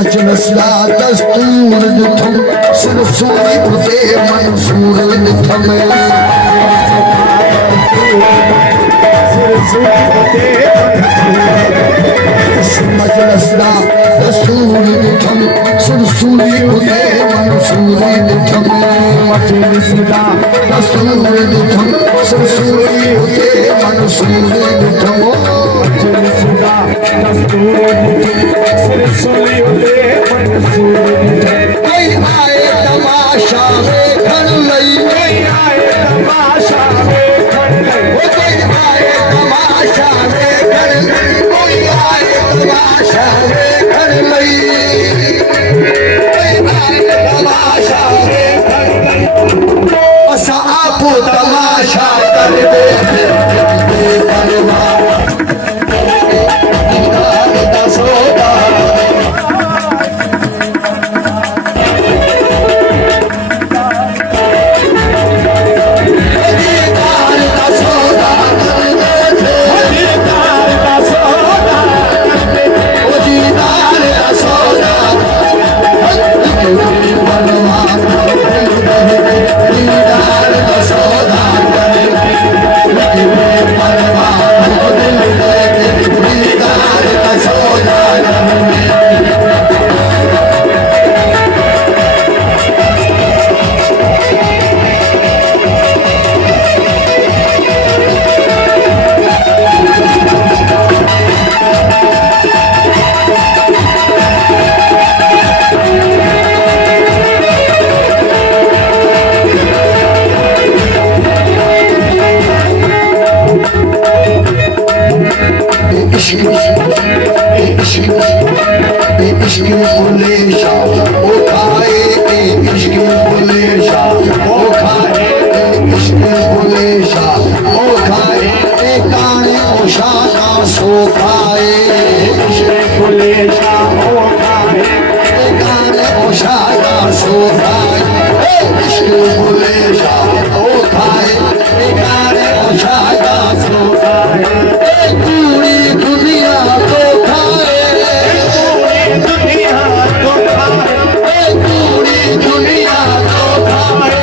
मजलसला दस्तूर दिठम सिर सूरत ते मंसूर दिठम सिर सूरत ते मजलस दा दस्तूर दिठम सुरसूली उते मंसूरी दिठम मजलिस दा दस्तूर दिठम सुरसूली उते मंसूरी दिठम मजलिस दा दस्तूर दिठम सुरसूली उते मंसूरी दिठम कोई आए तमाशा देखण लई कोई आए तमाशा देखण लई कोई आए तमाशा देखण लई कोई आए तमाशा देखण लई कोई आए तमाशा देखण लई असा आपो तमाशा कर दे परवाह दा सोदा इश्क बोले शाह ओ खाए इश्क बोले शाह ओ खाए इश्क बोले शाह ओ खाए काने ओ शाना सो खाए इश्क बोले शाह ओ खाए काने ओ शाना सो खाए इश्क बोले शाह ओ खाए काने ओ शाना सो खाए पूरी दुनिया तो खाए पूरी दुनिया तो खाए